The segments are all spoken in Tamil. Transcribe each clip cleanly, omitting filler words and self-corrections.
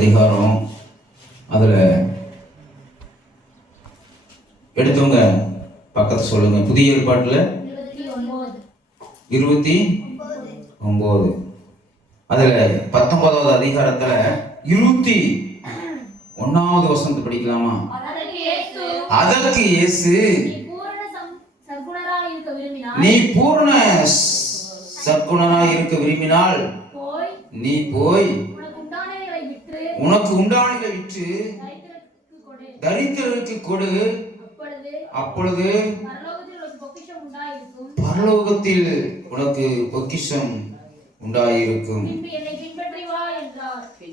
அதிகாரம். அதுல எடுத்தவங்க பக்கத்து சொல்லுங்க. புதிய ஏற்பாட்டுல 29. அதுல 19வது அதிகாரத்துல 21வது வசனத்தை படிக்கலாமா? அதற்கு இயேசு, நீ பூரண சற்குணராய் இருக்க விரும்பினால் நீ போய் உனக்கு உண்டானதை விற்று தரித்திரருக்கு கொடு, அப்பொழுது பரலோகத்தில் உனக்கு பொக்கிஷம் உண்டாயிருக்கும்.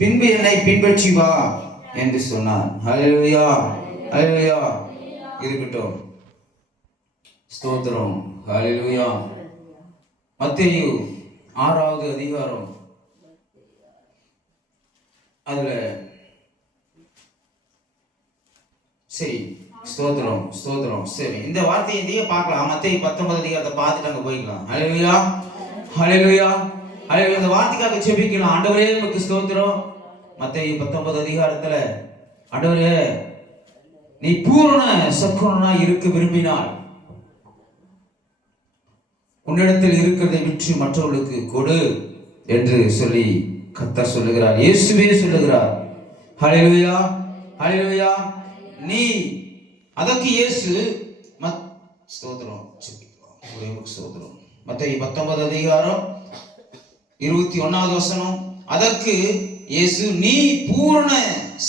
பின்பு என்னை பின்பற்றி வா என்று சொன்னார். ஹல்லேலூயா, ஹல்லேலூயா. இருக்கட்டும், ஸ்தோத்திரம், ஹல்லேலூயா. மத்தேயு 6வது அதிகாரம். அதுல சரி, ஸ்தோத்திரம், ஸ்தோத்திரம். சரி, இந்த வார்த்தையை இதையே பார்க்கலாம். மத்தேயு 19 அதிகாரத்தை பார்த்துட்டு அங்க போய்க்கலாம். ஹல்லேலூயா, ஹல்லேலூயா, ஹல்லேலூயா. இந்த வார்த்தைக்காக ஜெபிக்கலாம். ஆண்டவரே உமக்கு ஸ்தோத்திரம். மத்தேயு 19 அதிகாரத்துல, ஆண்டவரே நீ பூரண சற்குணனா இருக்க விரும்பினால் உன்னிடத்தில் இருக்கிறதை விற்று மற்றவர்களுக்கு கொடு என்று சொல்லி கர்த்தர் சொல்லுகிறார். இயேசுவே சொல்லுகிறார். ஹல்லேலூயா, ஹல்லேலூயா. நீ அதற்கு இயேசு ஸ்தோத்திரம், ஸ்தோத்திரம். மத்தேயு 19 அதிகாரம் 21வது வசனம். அதற்கு இயேசு, நீ பூரண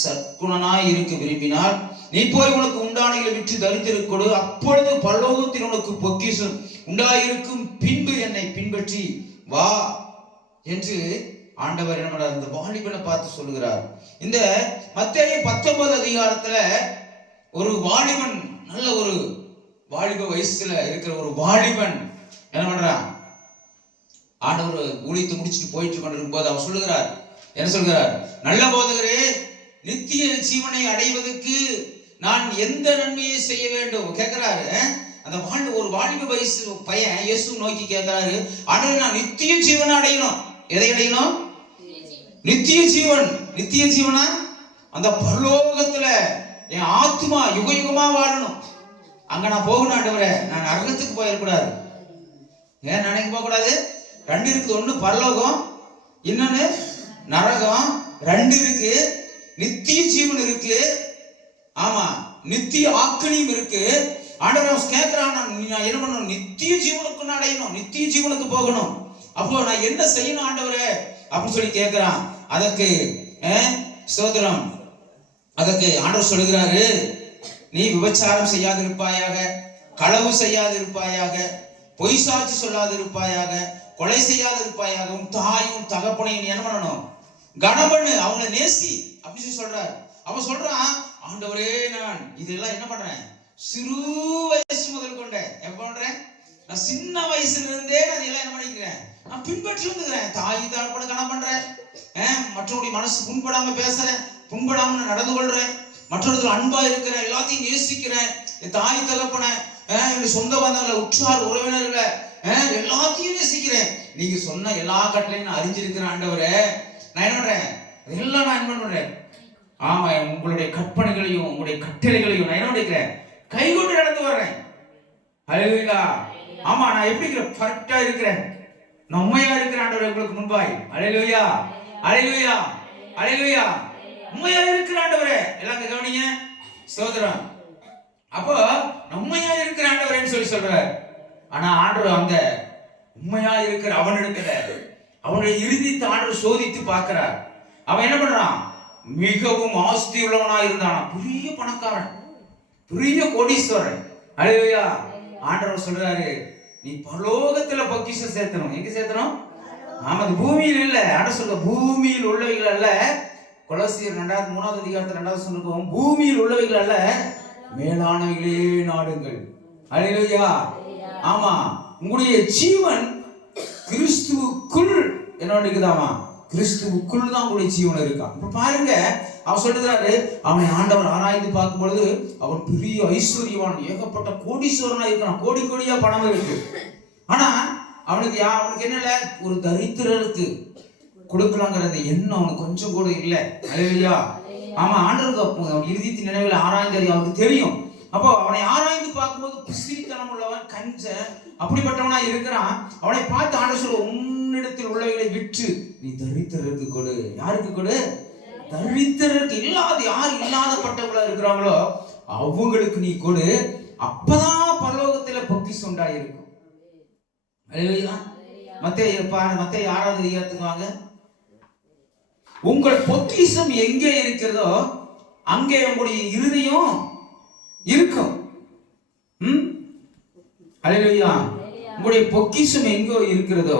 சற்குணனாய் இருக்க விரும்பினால் நீ போய் உனக்கு உண்டானதை விற்று தரித்திரருக்கு கொடு, அப்பொழுது பரலோகத்தில் உனக்கு பொக்கிஷம் உண்டாயிருக்கும். பின்பு என்னை பின்பற்றி வா என்று ஆண்டவர் என்ன பண்றார்? இந்த வாலிபனை பார்த்து சொல்லுகிறார். இந்த மத்தேயு 19 அதிகாரத்துல ஒரு வாலிபன், நல்ல ஒரு வாலிப வயசுல இருக்கிற ஒரு வாலிபன் என்ன பண்றான்? ஆண்டவர் ஊழியத்தை முடிச்சுட்டு போயிட்டு கொண்டிருக்கும் போது அவர் சொல்லுகிறார், என்ன சொல்கிறார்? நல்ல போதகரே, நித்திய ஜீவனை அடைவதற்கு நான் எந்த நன்மையை செய்ய வேண்டும் கேட்கிறாரு. அந்த ஒரு வாலிப வயசு பையன் இயேசு நோக்கி கேட்கிறாரு, ஆண்டவரே நான் நித்திய ஜீவனை அடையணும். எதை அடையணும்? நித்திய ஜீவன். நித்திய ஜீவனா அந்த பரலோகத்துல என் ஆத்மா யுக யுகமா வாழணும். அங்க நான் போகணும் ஆண்டவரே. நான் நரகத்துக்கு போயிடக்கூடாது. ஏன் நினைக்க போக கூடாது? 2 இருக்குது. ஒண்ணு பரலோகம், இன்னொன்னு நரகம். 2 இருக்கு. நித்திய ஜீவன் இருக்கு. ஆமா, நித்திய ஆக்கணியும் இருக்கு. ஆண்டவர் கேட்கிறான், நான் என்ன பண்ணணும்? நித்திய ஜீவனுக்கு நான் அடையணும், நித்திய ஜீவனுக்கு போகணும். அப்போ நான் என்ன செய்யணும் ஆண்டவரே அப்படின்னு சொல்லி கேட்கிறான். அதற்கு ஸ்தோத்திரம். அதற்கு ஆண்டவர் சொல்லுகிறாரு, நீ விபச்சாரம் செய்யாதிருப்பாயாக, களவு செய்யாதிருப்பாயாக, பொய் சாட்சி சொல்லாதிருப்பாயாக, கொலை செய்யாதிருப்பாயாக, உன் தாயும் தகப்பனையும் என்ன பண்ணணும்? கனம் பண்ணு, அவங்களை நேசி அப்படின்னு சொல்லி சொல்றாரு. அவன் சொல்றான், ஆண்டவரே நான் இதெல்லாம் என்ன பண்றேன்? சிறு வயசு முதல் கொண்டேன். எப்ப பண்றேன்? நான் சின்ன வயசுல இருந்தே நான் இதெல்லாம் என்ன பண்ணிக்கிறேன்? நான் பின்பற்றி வந்துக்கிறேன். தாய் தகப்பனை கனம் பண்றேன், மற்றவருடைய மனசு புண்படாம பேசுறேன், புண்படாம நான் நடந்து கொள்றேன், மற்றவர்கள் அன்பா இருக்கிறேன், எல்லாத்தையும் நேசிக்கிறேன். என் தாய் தகப்பனை, என் சொந்த பந்தங்களை, உற்றார் உறவினர்களை எல்லாத்தையும் நேசிக்கிறேன். நீங்க சொன்ன எல்லா கட்டளையும் நான் அறிஞ்சிருக்கிறேன் ஆண்டவரே. நான் என்ன பண்றேன்? அதெல்லாம் நான் என்ன பண்றேன்? ஆமா, உங்களுடைய கற்பனைகளையும் உங்களுடைய கட்டளைகளையும் நான் என்ன பண்ணிக்கிறேன்? கைகொண்டு நடந்து வர்றேன். ஹல்லேலூயா. ஆமா, நான் எப்படி கரெக்டா இருக்கிறேன்? நான் உண்மையா இருக்கிறேன் ஆண்டவரே உங்களுக்கு முன்பாய். ஹல்லேலூயா, ஹல்லேலூயா, ஹல்லேலூயா. உண்மையா இருக்கிற ஆண்டவரே. எல்லாம் கவனிங்க, ஸ்தோத்திரம். அப்போ உண்மையா இருக்கிற ஆண்டவரேன்னு சொல்லி சொல்றார். ஆனா ஆண்டவர் அந்த உண்மையா இருக்கிற அவனிடத்துல அவனுடைய இறுதித்து ஆண்டவர் சோதித்து பார்க்கிறார். அவன் என்ன பண்றான்? மிகவும் ஆஸ்தி உள்ளவனா இருந்தான், பெரிய பணக்காரன், பெரிய கோடீஸ்வரன். ஹல்லேலூயா. ஆண்டவர் சொல்றாரு, நீ பரலோகத்துல பொக்கிஷம் சேர்த்தணும். எங்க சேர்த்தணும்? ஆமா, அது பூமியில் இல்ல. ஆண்டவர் சொல்ற பூமியில் உள்ளவைகள் அல்ல. கொலோசியர் 3வது அதிகாரத்துல 2வது சொல்லுவோம், பூமியில் உள்ளவைகள் அல்ல, மேலானவைகளே நாடுங்கள். ஹல்லேலூயா. ஆமா, உங்களுடைய ஜீவன் கிறிஸ்துவுக்குள் என்ன இருக்குதாமா? கிறிஸ்துவுக்குள் தான் உங்களுடைய ஜீவன் இருக்கா. இப்ப பாருங்க, அவன் சொல்லுகிறாரு, அவனை ஆண்டவர் ஆராய்ந்து பார்க்கும் பொழுது அவன் பெரிய ஐஸ்வர்யவான், ஏகப்பட்ட கோடீஸ்வரனா இருக்கிறான், கோடி கோடியா பணம் இருக்கு. ஆனா அவனுக்கு என்ன இல்ல? ஒரு தரித்திரருக்கு கொடுக்கலாங்கிற அந்த எண்ணம் அவனுக்கு கொஞ்சம் கூட இல்லை. அல்லேலூயா. ஆமா, ஆண்டவருக்கு இறுதித்தின் நினைவில் ஆராய்ந்து அவனுக்கு தெரியும். அப்போ அவனை ஆராய்ந்து பார்க்கும்போது பிசிறித்தனம் உள்ளவன், கஞ்சன், அப்படிப்பட்டவனா இருக்கிறான். அவனை பார்த்து ஆண்டவர் சொல்ல, உன்னிடத்தில் உள்ளவைகளை விற்று நீ தரித்திரருக்கு கொடு. யாருக்கு கொடு? தரித்திரருக்கு. யார் இல்லாதப்பட்டவங்களா இருக்கிறாங்களோ அவங்களுக்கு நீ கொடு. அப்பதான் பரலோகத்துல பொக்கிஷம் உண்டாயிருக்கும். அல்லேலூயா. மத்தேயு 6வது அதிகாரத்துக்கு வாங்க. உங்கள் பொக்கிஷம் எங்கே இருக்கிறதோ அங்கே உங்களுடைய இருதயம் இருக்கும். அல்லேலூயா. உங்களுடைய பொக்கிஷம் எங்கோ இருக்கிறதோ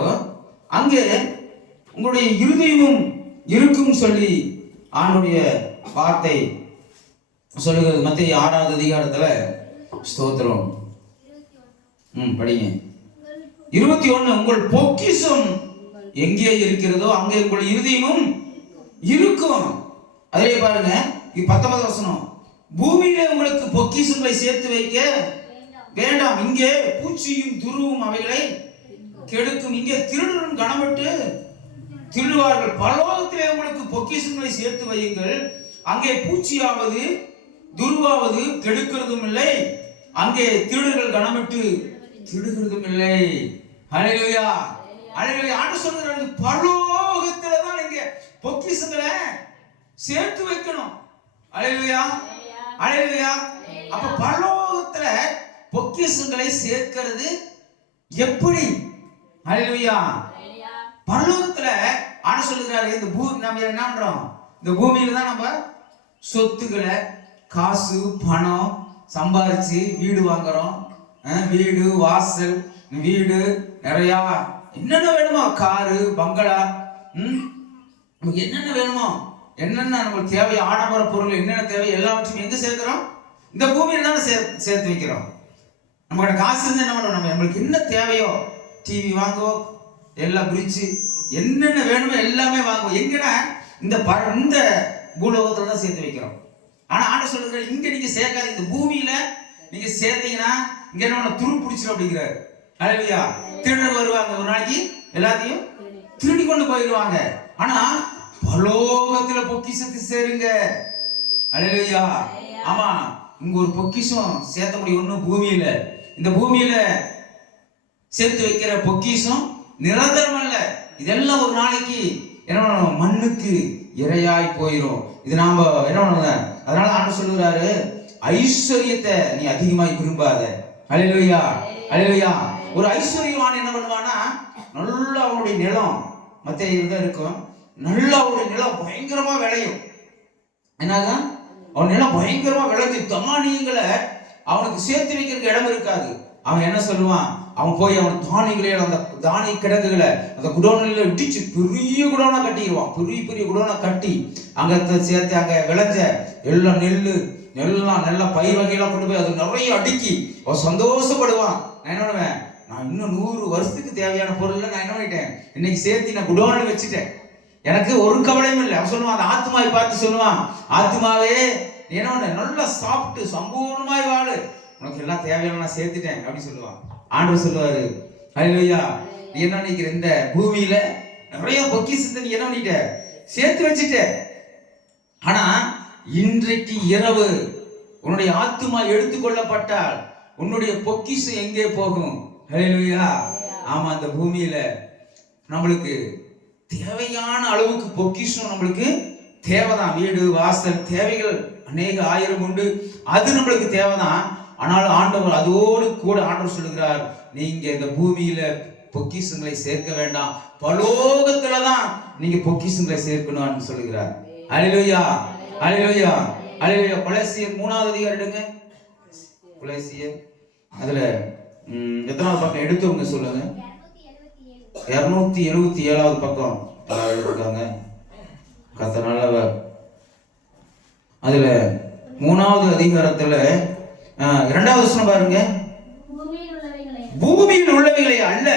அங்கே உங்களுடைய இருதயமும் இருக்கும் சொல்லி ஆண்டவருடைய வார்த்தை சொல்லுகிறது. மத்தேயு 6வது அதிகாரத்துல ஸ்தோத்திரம். படிங்க. 21. உங்கள் பொக்கிஷம் எங்கே இருக்கிறதோ அங்கே உங்கள் இருதயமும் இருக்கும். அதிலே பாருங்க, 19வது வசனம். பூமியிலே உங்களுக்கு பொக்கிஷங்களை சேர்த்து வைக்க வேண்டாம், இங்கே பூச்சியும் துருவும் அவைகளை கெடுக்கும், இங்கே திருடரும் கனமிட்டு திருடுவார்கள். பரலோகத்திலே உங்களுக்கு பொக்கிஷங்களை சேர்த்து வையுங்கள், அங்கே பூச்சியாவது துருவாவது கெடுக்கிறதும் இல்லை, அங்கே திருடர்கள் கனமிட்டு திருடுகிறதும் இல்லை. அல்லேலூயா. அல்லேலூயா. ஆண்டவர் சொல்றாரு, பரலோகத்துல தான் நீங்க பொக்கிஷங்களை சேர்த்து வைக்கணும். அல்லேலூயா. அல்லேலூயா. அப்ப பரலோகத்துல பொக்கிஷங்களை சேர்க்கிறது எப்படி? அல்லேலூயா. பரலோகத்துல ஆண்டவர் சொல்றாரு, இந்த நம்ம என்ன பண்றோம்? இந்த பூமியில தான் நம்ம சொத்துக்களை, காசு, பணம் சம்பாதிச்சு வீடு வாங்குறோம். வீடு, வாசல், வீடு நிறைய என்னென்ன வேணுமோ, காரு, பங்களா, என்னென்ன வேணுமோ, என்னென்ன நம்மளுக்கு தேவை, ஆடம்பர பொருள் என்னென்ன தேவை எல்லாவற்றையும் எங்க சேர்க்கிறோம்? இந்த பூமியில தானே சேர்த்து வைக்கிறோம். நம்மகிட்ட காசு இருந்து என்ன பண்ணுவோம்? நம்மளுக்கு என்ன தேவையோ, டிவி வாங்குவோம், எல்லாம் பிரிச்சு என்னென்ன வேணுமோ எல்லாமே வாங்குவோம். எங்கன்னா இந்த பூலோகத்துல தான் சேர்த்து வைக்கிறோம். ஆனா ஆண்டவர் சொல்லுகிற, இங்க நீங்க சேர்க்காது, இந்த பூமியில நீங்க சேர்த்தீங்கன்னா இங்க என்ன துரு பிடிச்சிடும் அப்படிங்கிறாரு. அல்லேலூயா. திருடர் வருவாங்க, ஒரு நாளைக்கு எல்லாத்தையும் திருடி கொண்டு போயிடுவாங்க. ஆனா பரலோகத்துல பொக்கிஷத்தை சேருங்க. அல்லேலூயா. ஆமா, இங்க ஒரு பொக்கிஷம் சேர்த்த முடியும் ஒண்ணு பூமியில. இந்த பூமியில சேர்த்து வைக்கிற பொக்கிஷம் நிரந்தரம் அல்ல. இதெல்லாம் ஒரு நாளைக்கு என்ன பண்ணணும்? மண்ணுக்கு இரையாய் போயிடும். இது நாம என்ன பண்ணுங்க. அதனால ஆண்டவர் சொல்லுகிறாரு, ஐஸ்வர்யத்தை நீ அதிகமாய் விரும்பாத. அல்லேலூயா. அல்லேலூயா. ஒரு ஐஸ்வர்யவான் என்ன பண்ணுவானா, நல்லா அவனுடைய நிலம் மத்திய தான் இருக்கும், நல்லா அவனுடைய நிலம் பயங்கரமா விளையும். என்னாக அவன் நிலம் பயங்கரமா விளைஞ்சு தானியங்களை அவனுக்கு சேர்த்து வைக்கிறதுக்கு இடம் இருக்காது. அவன் என்ன சொல்லுவான்? அவன் போய் அவன் தானியங்களே, அந்த தானிய கிடங்குகளை அந்த குடோனில் இடிச்சு பெரிய குடோனா கட்டிடுவான். பெரிய பெரிய குடோனா கட்டி அங்க சேர்த்து அங்க விளைஞ்ச எல்லாம் நல்ல பயிர் வகையெல்லாம் கொண்டு போய் அது நிறைய அடுக்கி அவன் சந்தோஷப்படுவான். நான் என்ன பண்ணுவேன்? நான் இன்னும் 100 வருஷத்துக்கு தேவையான பொருள் நான் என்ன பண்ணிட்டேன், இன்னைக்கு சேர்த்து நான் குடோனில் வச்சுட்டேன், எனக்கு ஒரு கவலையும் இல்லை. அவன் சொல்லுவான், அந்த ஆத்மாவை பார்த்து சொல்லுவான், ஆத்மாவே என்ன பண்ண, நல்லா சாப்பிட்டு சம்பூர்ணமாய் வாழு, உனக்கு எல்லாம் தேவையான நான் சேர்த்துட்டேன் அப்படின்னு சொல்லுவான். ஆண்டவர் சொல்லுவாரு, அல்லேலூயா, நீ என்ன நினைக்கிற, இந்த பூமியில நிறைய பொக்கிஷத்தை நீ என்ன பண்ணிட்ட, சேர்த்து வச்சுட்ட. ஆனா இன்றைக்கு இரவு உன்னுடைய ஆத்துமா எடுத்துக்கொள்ளப்பட்டால் உன்னுடைய பொக்கிஷம் எங்கே போகும்? அல்லேலூயா. ஆமா, அந்த பூமியில நம்மளுக்கு தேவையான அளவுக்கு பொக்கிஷம் நம்மளுக்கு தேவைதான். வீடு, வாசல், தேவைகள் அநேக ஆயிரம் உண்டு, அது நம்மளுக்கு தேவைதான். ஆனாலும் ஆண்டவர் அதோடு கூட ஆண்டவர் சொல்லுகிறார், நீங்க இந்த பூமியில பொக்கிஷங்களை சேர்க்க வேண்டாம், பரலோகத்துலதான் நீங்க பொக்கிஷங்களை சேர்க்கணும்னு சொல்லுகிறார். அல்லேலூயா. அல்லேலூயா. அல்லேலூயா. கொலோசியர் 3வது அதிகாரம் எடுங்க. கொலோசியர் அதுல எத்தனாவது பக்கம் எடுத்தவங்க சொல்லுங்க? 277வது பக்கம் எடுத்துக்காங்க. கர்த்தர் நல்லவர். அதுல 3வது அதிகாரத்துல 2வது வசனம் பாருங்க. பூமியில் உள்ளவைகளை அல்ல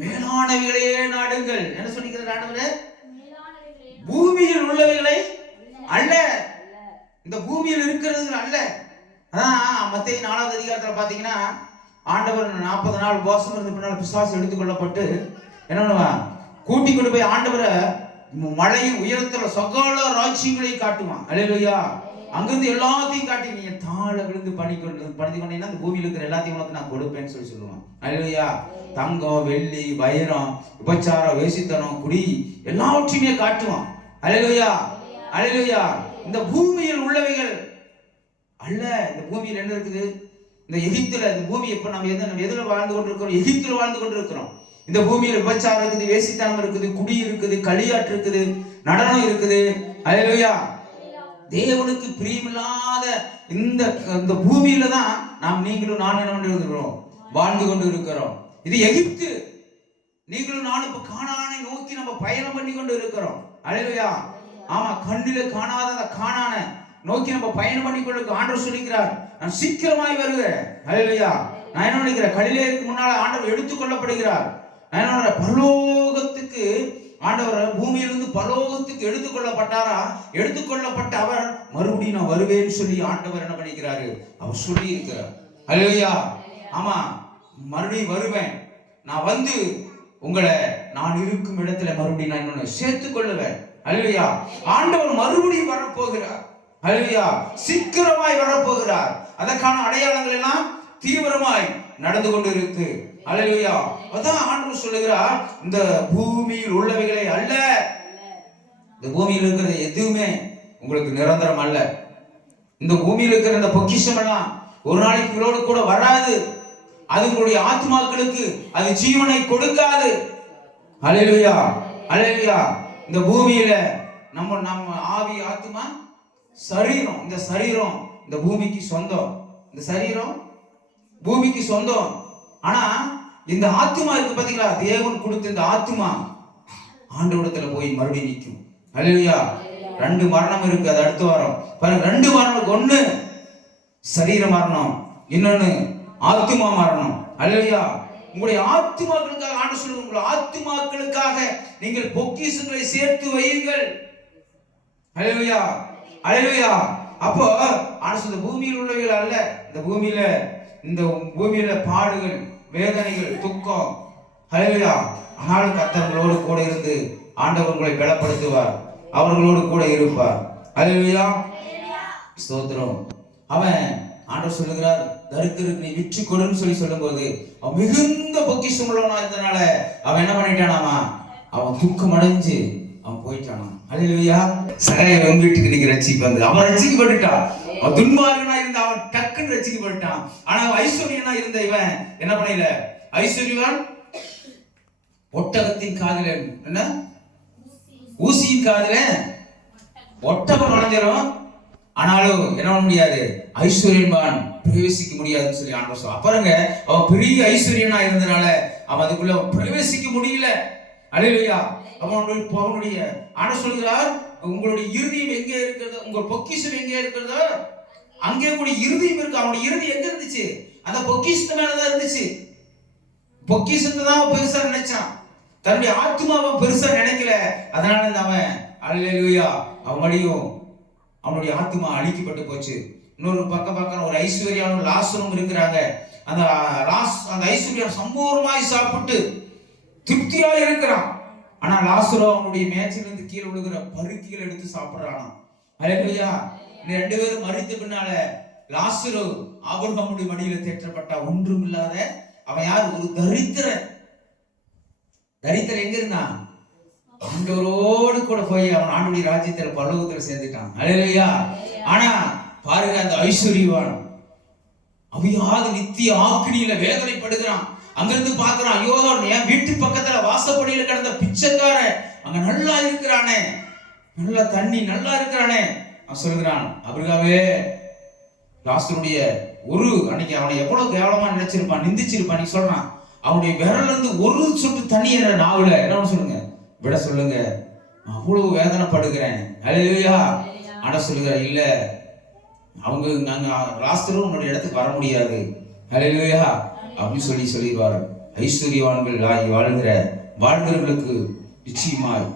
மேலானவைகளே நாடுங்கள். என்ன சொல்லிக்கிறார் ஆண்டவர்? பூமியில் உள்ளவைகளை அல்ல, இந்த பூமியில் இருக்கிறது அல்ல. மத்தேயு 4வது அதிகாரத்துல பாத்தீங்கன்னா, ஆண்டவர் 40 நாள் உபவாசம் இருந்து பின்னால் பிசாசு எடுத்துக்கொள்ளப்பட்டு என்ன பண்ணுவான், கூட்டி கொண்டு போய் ஆண்டவரை மலையின் உயரத்துல சகல ராஜ்யங்களை காட்டுவான். அல்லேலூயா. அங்கிருந்து எல்லாத்தையும் காட்டி நீங்க தாழ விழுந்து பணிந்து கொண்டீங்கன்னா அந்த பூமியில் இருக்கிற எல்லாத்தையும் உனக்கு நான் கொடுப்பேன்னு சொல்லுவான். அல்லேலூயா. தங்கம், வெள்ளி, வைரம், உபச்சாரம், வேசித்தனம், குடி எல்லாவற்றையுமே காட்டுவான். அல்லேலூயா. அல்லேலூயா. இந்த பூமியில் உள்ளவைகள் அல்ல. இந்த பூமியில் என்ன இருக்குது? இந்த எகிப்துல இந்த பூமி இப்ப நம்ம எதுல வாழ்ந்து கொண்டிருக்கிறோம்? எகிப்துல வாழ்ந்து கொண்டிருக்கிறோம். இந்த பூமியில் விபச்சாரம் இருக்குது, வேசித்தனம் இருக்குது, குடி இருக்குது, களியாட்டு இருக்குது, நடனம் இருக்குது. அல்லேலூயா. தேவனுக்கு பிரியமில்லாத இந்த பூமியில தான் நாம் நீங்களும் நானும் என்ன பண்ணிருக்கிறோம்? வாழ்ந்து கொண்டு இருக்கிறோம். இது எகிப்து. நீங்களும் நானும் இப்ப கானானை நோக்கி நம்ம பயணம் பண்ணி கொண்டு இருக்கிறோம். அல்லேலூயா. ஆமா, கண்ணில காணாத அந்த கானானை நோக்கி நம்ம பயணம் பண்ணி கொண்டு ஆண்டவர் சொல்லிக்கிறார், நான் சீக்கிரமாய் வருவேன். அல்லேலூயா. நான் என்ன நினைக்கிறேன்? கலிலேயருக்கு முன்னால ஆண்டவர் எடுத்துக்கொள்ளப்படுகிறார். நான் என்ன பரலோகத்துக்கு ஆண்டவர் பூமியிலிருந்து பரலோகத்துக்கு எடுத்துக்கொள்ளப்பட்டாரா? எடுத்துக்கொள்ளப்பட்ட அவர் மறுபடியும் நான் வருவேன்னு சொல்லி ஆண்டவர் என்ன பண்ணிக்கிறாரு? அவர் சொல்லி இருக்கிறார். அல்லேலூயா. ஆமா, மறுபடியும் வருவேன். நான் வந்து உங்களை நான் இருக்கும் இடத்துல மறுபடியும் நான் இன்னொன்னு சேர்த்துக் கொள்ளுவேன். அல்லேலூயா. ஆண்டவர் மறுபடியும் வரப்போகிறார். அல்லேலூயா. சீக்கிரமாய் வரப்போகிறார். அதற்கான அடையாளங்கள் எல்லாம் தீவிரமாய் நடந்து கொண்டு இருக்கு. அல்லேலூயா. அதான் ஆண்டவர் சொல்லுகிறார், இந்த பூமியில் உள்ளவைகளை அல்ல. இந்த பூமியில் இருக்கிற எதுவுமே உங்களுக்கு நிரந்தரம் அல்ல. இந்த பூமியில் இருக்கிற இந்த பொக்கிஷம் எல்லாம் ஒரு நாளைக்கு உங்களோடு கூட வராது. அது உங்களுடைய ஆத்மாக்களுக்கு அது ஜீவனை கொடுக்காது. அல்லேலூயா. அல்லேலூயா. இந்த பூமியில நம்ம ஆவி, ஆத்மா, சரீரம், இந்த சரீரம் இந்த பூமிக்கு சொந்தம். இந்த சரீரம் பூமிக்கு சொந்தம். ஆனா இந்த ஆத்மா இருக்கு பாத்தீங்களா? தேவன் கொடுத்த இந்த ஆத்மா ஆண்டவரிடத்துல போய் மறுபடியும் நிற்கும். அல்லேலூயா. 2 மரணம் இருக்கு. அது அடுத்த வாரம் பாருங்க. 2 மரணம். ஒண்ணு சரீர மரணம், இன்னொன்னு ஆத்மா மரணம். அல்லேலூயா. உங்களுடைய ஆத்மாக்களுக்காக ஆண்டு சொல்லுங்க, உங்களுடைய ஆத்மாக்களுக்காக நீங்கள் பொக்கிஷங்களை சேர்த்து வையுங்கள். அல்லேலூயா. அல்லேலூயா. அப்போ ஆண்டு பூமியில் உள்ளவைகள் அல்ல. இந்த பூமியில பாடுகள், வேதனைகள், துக்கம். அல்லேலூயா. ஆனாலும் கர்த்தர்களோடு கூட இருந்து ஆண்டவர் உங்களை பலப்படுத்துவார். அவர்களோடு கூட இருப்பார். அல்லேலூயா. ஸ்தோத்திரம். அவன் ஆண்டவர் சொல்லுகிறார், தரித்திரருக்கு நீ விற்று கொடுன்னு சொல்லும்போது அவன் மிகுந்த பொக்கிஷம் உள்ளவனா இருந்தனால அவன் என்ன பண்ணிட்டானாமா? அவன் துக்கம் அடைஞ்சு அவன் போயிட்டானா. அல்லேலூயா. சகல உங்க வீட்டுக்கு நீங்க ரட்சிப்பு வந்து அவன் ரட்சிக்கப்பட்டுட்டான். அவன் துன்மார்கனா இருந்த அவன் டக்குன்னு ரட்சிக்கப்பட்டான். ஆனா ஐஸ்வர்யனா இருந்த இவன் என்ன பண்ணல? ஐஸ்வர்யவான் ஒட்டகத்தின் காதுல என்ன ஊசியின் காதுல ஒட்டகம் நுழைஞ்சிரும். ஆனாலும் என்ன பண்ண முடியாது? ஐஸ்வர்யவான் பிரவேசிக்க முடியாதுன்னு சொல்லி ஆண்டவர் சொல்றார். பாருங்க, அவன் பெரிய ஐஸ்வர்யனா இருந்தனால அவன் அதுக்குள்ள பிரவேசிக்க முடியல. அல்லேலூயா. அவனுடைய ஆண்டவர் சொல்கிறார், உங்களுடைய இருதயம் எங்கே இருக்கிறது, உங்க பொக்கிஷம் எங்கே இருக்கிறதோ அங்கே உங்களுடைய இருதயம் இருக்கு. அவனுடைய இருதயம் எங்க இருந்துச்சு? அந்த பொக்கிஷத்து மேலதான் இருந்துச்சு. பொக்கிஷத்தை தான் அவன் பெருசா நினைச்சான். தன்னுடைய ஆத்மாவை பெருசா நினைக்கல. அதனால அவன் அல்லேலூயா அவனுடைய ஆத்மா அழிக்கப்பட்டு போச்சு. இன்னொரு பக்கம் ஒரு ஐஸ்வர்யான லாசரும் இருக்கிறாங்க. அந்த ஐஸ்வர்யம் சம்பூர்ணமாய் சாப்பிட்டு திருப்தியா இருக்கிறான். ஆனா லாசரோ அவனுடைய மேய்ச்சிலிருந்து கீழே விழுகிற பருக்கிகள் எடுத்து சாப்பிடுறானா. அல்லேலூயா. 2 பேரும் மரித்த பின்னால லாசரு ஆபிரகாமுடைய மடியில தேற்றப்பட்ட ஒன்றும் இல்லாத அவன் யார்? ஒரு தரித்திரன். எங்க இருந்தான்? ஆண்டவரோடு கூட போய் அவன் ஆண்டுடைய ராஜ்யத்துல பரலோகத்துல சேர்ந்துட்டான். அல்லேலூயா. ஆனா பாருங்க, அந்த ஐஸ்வர்யவான் அவியாத நித்திய ஆக்கினியில வேதனைப்படுகிறான். அங்கிருந்து பாக்குறான், ஐயோ என் வீட்டு பக்கத்துல வாசப்படியில கிடந்த பிச்சைக்காரன் அங்க நல்லா இருக்கிறானே, நல்லா தண்ணி நல்லா இருக்கிறானே. அவன் சொல்லுகிறான், ஆபிரகாமே, லாசருடைய ஒரு அன்னைக்கு அவனை எவ்வளவு கேவலமா நினைச்சிருப்பான், நிந்திச்சிருப்பான். நீ சொல்றான், அவனுடைய விரல்ல இருந்து ஒரு சொட்டு தண்ணி என்ன நாவுல என்ன சொல்லுங்க விட சொல்லுங்க, அவ்வளவு வேதனைப்படுகிறேன். அல்லேலூயா. ஆனா சொல்லுகிற இல்ல, அவங்க நாங்க லாசரும் உன்னுடைய இடத்துக்கு வர முடியாது. அல்லேலூயா அப்படின்னு சொல்லிடுவார். ஐஸ்வர்யவான்கள் வாழ்கிறவர்களுக்கு நிச்சயமாய்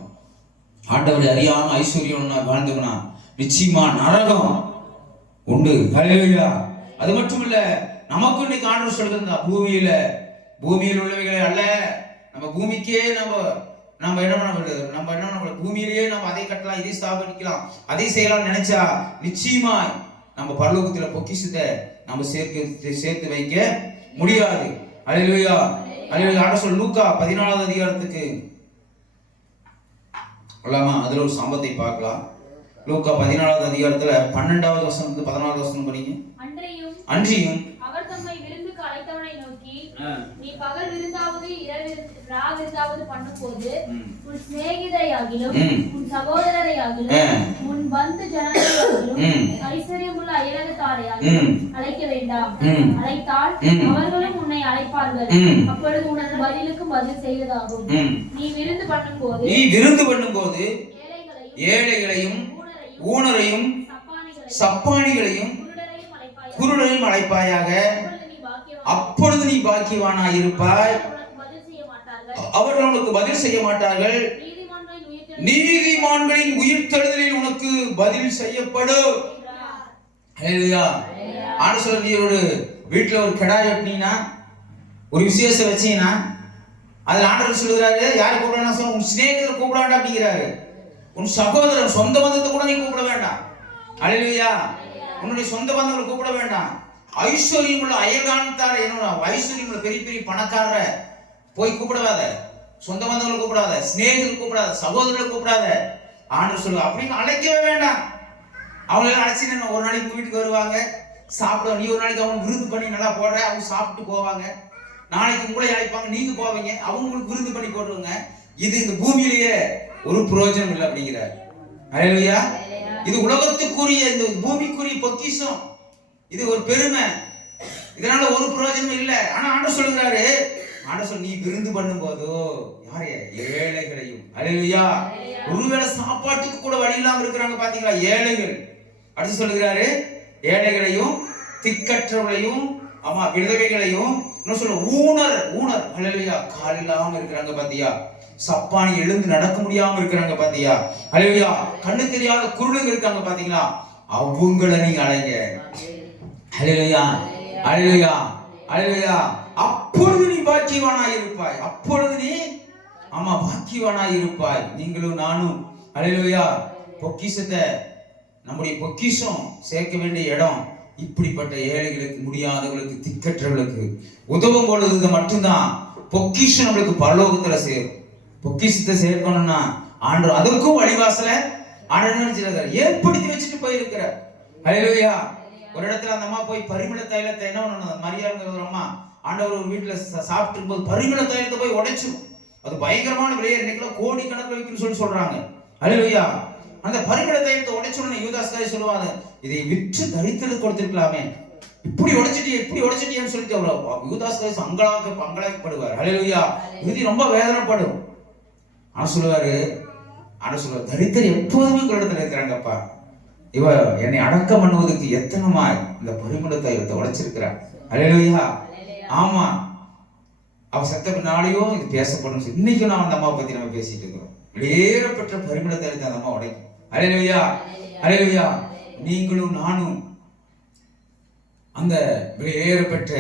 ஆண்டவரை அறியாம ஐஸ்வர்யம் வாழ்ந்தவனா நிச்சயமா நரகம் உண்டு. அல்லேலூயா. அது மட்டும் இல்ல, நமக்கு இன்னைக்கு ஆண்டவர் சொல்லுங்க, பூமியில் உள்ளவைகளை அல்ல, நம்ம பூமிக்கே நம்ம நம்ம என்ன பண்ண பூமியிலேயே நம்ம அதை கட்டலாம், இதை ஸ்தாபிக்கலாம், அதை செய்யலாம் நினைச்சா நிச்சயமா நம்ம பரலோகத்துல பொக்கிஷத்தை நம்ம சேர்த்து வைக்க முடியாது. அல்லேலூயா, அல்லேலூயா. ஆண்டவர் லூக்கா 14வது அதிகாரத்துக்கு அதுல ஒரு சம்பவத்தை பார்க்கலாம். லூக்கா 14வது அதிகாரத்துல 12வது வசனம் 14வது வசனம் படிங்க. அன்றியும் அவர் தம்மை விருந்துக்கு அழைத்தவனை நோக்கி, நீ பகல் விருந்தாவது இரவு விருந்தாவது பண்ணும்போது உன் சிநேகிதரையாகிலும் உன் சகோதரரையாகிலும் உன் பந்து ஜனங்களையாகிலும் ஐஸ்வர்யமுள்ள அயலகத்தாரையாகிலும் அழைக்க வேண்டாம். அழைத்தால் அவர்களும் உன்னை அழைப்பார்கள். அப்பொழுது உனது பதிலுக்கு பதில் செய்வதாகும். நீ விருந்து பண்ணும்போது ஏழைகளையும் ஊனரையும் சப்பானிகளையும் குருடரையும் அழைப்பாயாக. அப்பொழுது நீ பாக்கியவானாய் இருப்பாய். அவர்கள் உனக்கு பதில் செய்ய மாட்டார்கள். நீதிமான்களின் உயிர்த்தெழுதலில் உனக்கு பதில் செய்யப்படும். நீ ஒரு வீட்டுல ஒரு கிடாய் வெட்டினா, ஒரு விசேஷம் வச்சீங்கன்னா, அதுல ஆண்டவர் சொல்லுகிறாரு, யாரு கூப்பிடணும்? உன் சிநேகிதரை கூப்பிட வேண்டாம் அப்படிங்கிறாரு. உன் சகோதரன் சொந்த பந்தத்தை கூட நீ கூப்பிட வேண்டாம். அல்லேலூயா. உன்னுடைய சொந்த பந்தங்களை கூப்பிட வேண்டாம். ஐஸ்வர்யம் உள்ள அயல்கானத்தார, ஐஸ்வர்யம் உள்ள பெரிய பெரிய பணக்காரரை போய் கூப்பிடாத. சொந்த பந்தங்களை கூப்பிடாத, சிநேகிதர்கள் கூப்பிடாத, சகோதரர்களை கூப்பிடாத. ஆண்டவர் சொல்லு அப்படின்னு அழைக்கவே வேண்டாம். அவங்களெல்லாம் அழைச்சி ஒரு நாளைக்கு வீட்டுக்கு வருவாங்க, சாப்பிடுவாங்க. நீ ஒரு நாளைக்கு அவங்க விருந்து பண்ணி நல்லா போடுற, அவங்க சாப்பிட்டு போவாங்க. நாளைக்கு உங்களை அழைப்பாங்க, நீங்க போவீங்க, அவங்களுக்கு விருந்து பண்ணி போடுவாங்க. இது இந்த பூமியிலேயே ஒரு பிரயோஜனம் இல்லை அப்படிங்கிறார். அல்லேலூயா. இது உலகத்துக்குரிய, இந்த பூமிக்குரிய பொக்கிஷம். இது ஒரு பெருமை, இதனால ஒரு பிரயோஜனம் இல்லை. ஆனா ஆண்டவர் சொல்லுகிறாரு, நீ விருந்து பண்ணும் போதோ யாரு? ஏழைகளையும். அல்லேலூயா. ஒருவேளை சாப்பாட்டுக்கு கூட வழி இல்லாம இருக்கிறாங்க பாத்தீங்களா ஏழைகள். அடுத்து சொல்லுகிறாரு, ஏழைகளையும் திக்கற்றவர்களையும், ஆமா விதவைகளையும், இன்னும் சொல்ல ஊனர். அல்லேலூயா. கால் இல்லாம இருக்கிறாங்க பாத்தியா, சப்பானி எழுந்து நடக்க முடியாம இருக்கிறாங்க பாத்தியா, அல்லேலூயா. கண்ணு தெரியாத குருடங்க இருக்காங்க பாத்தீங்களா, அவங்களை நீங்க அழைங்க. அல்லேலூயா, அல்லேலூயா, அல்லேலூயா. அப்பொழுது நீ பாக்கியவானாய் இருப்பாய். அப்பொழுது நீ பாக்கியவானாய் இருப்பாய். நீங்களும் நானும் அல்லேலூயா பொக்கிஷத்தை, நம்முடைய பொக்கிஷம் சேர்க்க வேண்டிய இடம் இப்படிப்பட்ட ஏழைகளுக்கு, முடியாதவர்களுக்கு, திக்கற்றவர்களுக்கு உதவும் பொழுது மட்டும்தான் பொக்கிஷம் நம்மளுக்கு பரலோகத்துல சேரும். பொக்கிஷத்தை சேர்க்கணும்னா ஆண்டவர் அதற்கும் வழிவாசல ஆண்டவர் ஏற்படுத்தி வச்சுட்டு போயிருக்கிறார். அல்லேலூயா. ஒரு இடத்துல அந்த அம்மா போய் பரிமள தைலத்தை என்ன பண்ணணும், மரியாதைங்கிற ஒரு அம்மா ஆண்டவர் ஒரு வீட்டுல சாப்பிட்டு இருக்கும்போது பரிமள தைலத்தை போய் உடைச்சிடும். அது பயங்கரமான விலையை இன்னைக்கு கோடி கணக்கில் வைக்கணும்னு சொல்றாங்க. அல்லேலூயா. அந்த பரிமள தைலத்தை உடைச்சோன்னு யூதாஸ்காரி சொல்லுவாங்க, இதை விற்று தரித்திரத்துக்கு கொடுத்திருக்கலாமே, இப்படி உடைச்சிட்டியன்னு சொல்லிட்டு அவர் யூதாஸ்காரி அங்கலாக்கப்படுவார். அல்லேலூயா. இது ரொம்ப வேதனைப்படும். ஆனா சொல்லுவாரு, தரித்திரம் எப்போதுமே இடத்துல இருக்கிறாங்கப்பா, இவ என்னை அடக்கம் பண்ணுவதற்கு எத்தனமாய் இந்த பரிமள தைலத்தை உடைச்சிருக்கிறார். அல்லேலூயா. ஆமா, அவ செத்த பின்னாலேயும் இது பேசப்படும். இன்னைக்கும் நான் அந்த அம்மாவை பத்தி நம்ம பேசிட்டு இருக்கிறோம். வெளியேறப்பட்ட பரிமள தைலத்தை அந்த அம்மா உடைக்கும். அல்லேலூயா, அல்லேலூயா. நீங்களும் நானும் அந்த வெளியேறப்பட்ட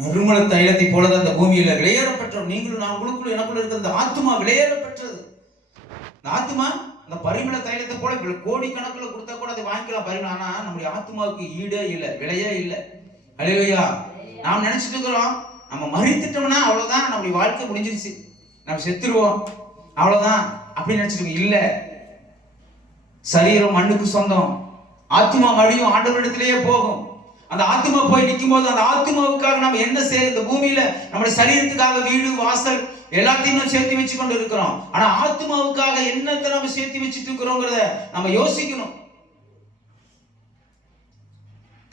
நறுமண தைலத்தை போலதான் அந்த பூமியில வெளியேறப்பட்டோம். நீங்களும் நான், உங்களுக்குள்ள எனக்குள்ள இருக்கிற அந்த ஆத்மா வெளியேறப்பட்டது. இந்த ஆத்மா அந்த பரிமள தைலத்தை போல கோடி கணக்குல கொடுத்தா கூட அதை வாங்கிக்கலாம் பரிமளம். ஆனா நம்முடைய ஆத்மாவுக்கு ஈடே இல்லை, விலையே இல்லை. அல்லேலூயா. நாம் நினைச்சிட்டு இருக்கிறோம், நம்ம மறித்துட்டோம்னா அவ்வளவுதான், நம்முடைய வாழ்க்கை முடிஞ்சிருச்சு, நம்ம செத்துருவோம் அவ்வளவுதான் அப்படின்னு நினைச்சிட்டு இல்ல. சரீரம் மண்ணுக்கு சொந்தம், ஆத்மா மடியும் ஆண்டவரிடத்திலேயே போகும். அந்த ஆத்மா போய் நிற்கும் போது அந்த ஆத்மாவுக்காக நம்ம என்ன செய்ய, இந்த பூமியில நம்முடைய சரீரத்துக்காக வீடு வாசல் எல்லாத்தையும் சேர்த்து வச்சு கொண்டு இருக்கிறோம். ஆனா ஆத்மாவுக்காக என்னத்தை நம்ம சேர்த்து வச்சுட்டு இருக்கிறோங்கிறத நம்ம யோசிக்கணும்.